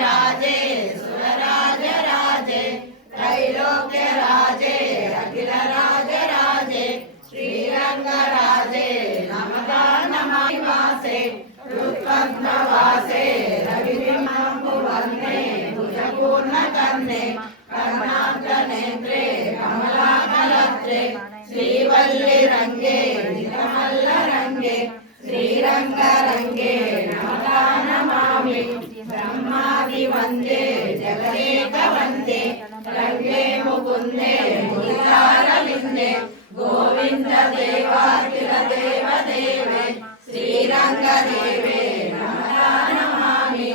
राजे सुरराज राजे त्रैलोक्य राजे अखिल राज राजे श्रीरंग राजे नमदा नमासे रुत्पद्मवासे रविबिंबुवन्ने भुजपूर्ण कर्णे कर्णार्क नेत्रे कमलाकलत्रे श्रीवल्ली रंगे नितमल्ल रंगे श्रीरंग रंगे नमदा नमामि ब्रह्मादि वंदे जगदेक वंदे रंगे मुकुंदे मुरारविंदे गोविंद देवाखिल देव देवे श्रीरंग देवे नमदा नमामि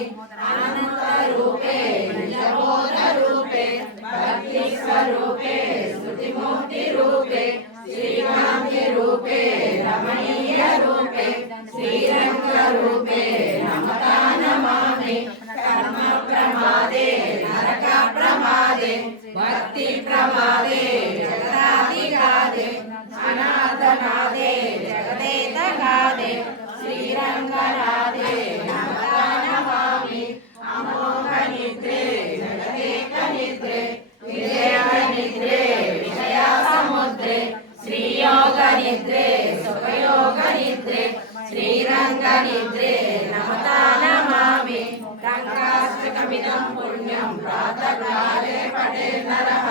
अनंत रूपे निजबोध रूपे भक्ति स्वरूपे स्तुतिमूर्ति रूपे श्रीकांति रूपे रमणीय रूपे श्रीरंग रूपे नमदा नमामि कर्म प्रमादे नरक प्रमादे भक्ति प्रमादे जगदादिगादे अनाथनादे जगदेतगादे श्रीरंगनादे नमदा नमामि अमोघ निद्रे जगदेक निद्रे विजय निद्रे विषया समुद्रे श्रीयोग निद्रे सुखयोग निद्रे श्रीरंग निद्रे नमदा नमामि गंगाष्टकमिदं पुण्यं प्रातःकाले पठे नरः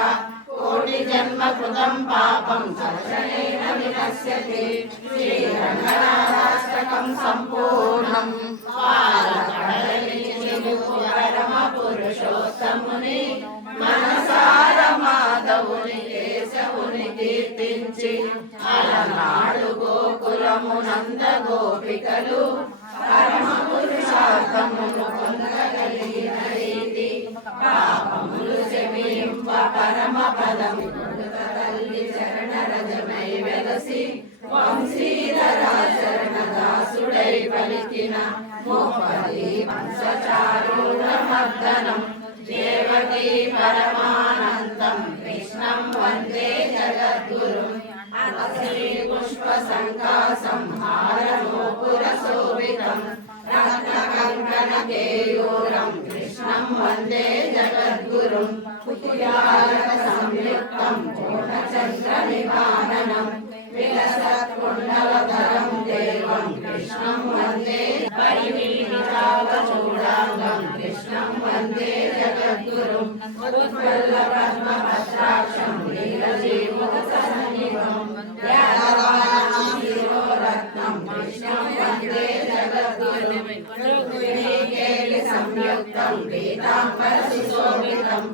कोटि जन्म कृतं पापं सर्वशनेन विनश्यति श्रीरंगनाथाष्टकं सम्पूर्णं परम पुरुषोत्तमुनि మనసార మాధవుని కేశవుని కీర్తించి అలనాడు గోకులము నంద గోపికలు పరమ పురుషార్థమును పొందగలిగిన రీతి పాపములు శమింప పరమ పదము తల్లి చరణ రజమై వెలసి వంశీధరా చరణ దాసుడై పలికిన మోపది వంశచారుణ మర్దనం देवकी परमानंदं कृष्णं वंदे जगद्गुरुं श्री पुष्प संकासं हारनूपुरशोभितं रत्नकंकण केयूरं कृष्णं वंदे जगद्गुरुं कुटियारक संयुक्तं पूर्णचंद्र निवारणं विलसत्कुण्डलधरं देवं कृष्णं वंदे परिवीरावचूडांगं कृष्णं वंदे जगद्गुरुं उत्पल्लपद्मपत्राक्षं नीलजीमुखसन्निभं यादवानां शिरोरत्नं कृष्णं वंदे जगद्गुरुं रुक्मिणीकेलिसंयुक्तं पीताम्बरसुशोभितं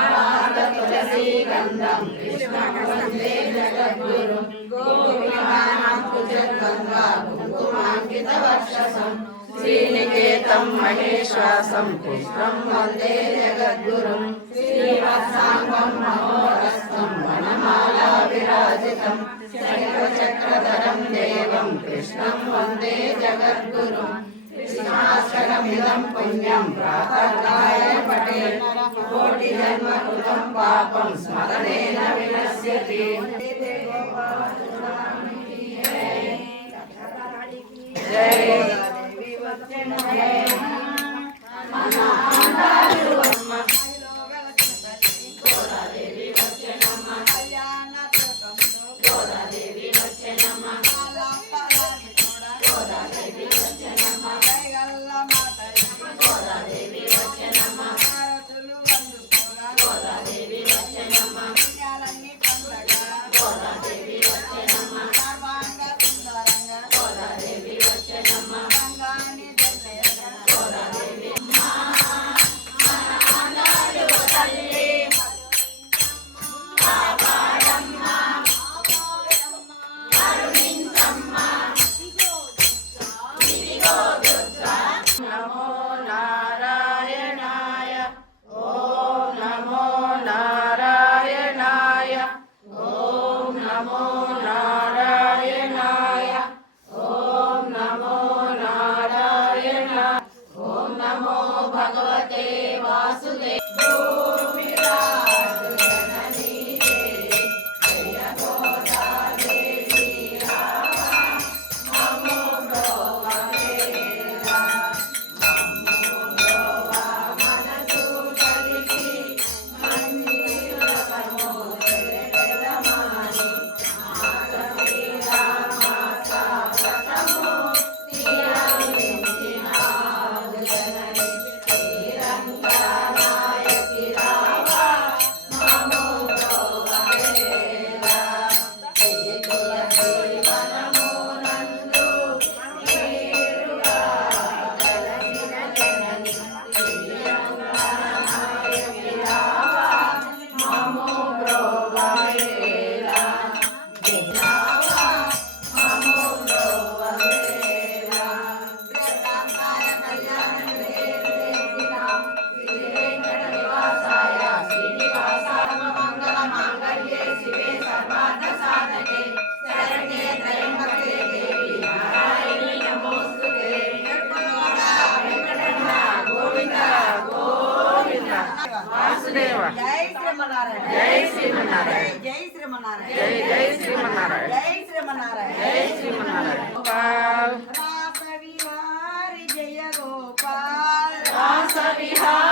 आपादतुलसीगन्धं कृष्णं वंदे जगद्गुरुं गोपिकानां कुजद्गङ्गा कुङ्कुमाङ्कितवक्षसं श्रीनिकेतं महेश्वासं कृष्णं वंदे जगद्गुरुं श्रीवत्साङ्गं महोरस्तं वनमाला विराजितं शङ्खचक्रधरं देवं कृष्णं वंदे जगद्गुरुं कृष्णाष्टकमिदं पुण्यं प्रातःकाले पठेत् कोटि जन्म कृतं पापं स्मरणेन विनश्यति जय వాసుదేవ జై శ్రీమన్నారాయణ జై శ్రీమన్నారాయణ జై శ్రీమన్నారాయణ జై జై శ్రీమన్నారాయణ జై శ్రీమన్నారాయణ జై శ్రీమన్నారాయణ గోపాల్ రాస విహారి జయ గోపాల్ రాస విహారి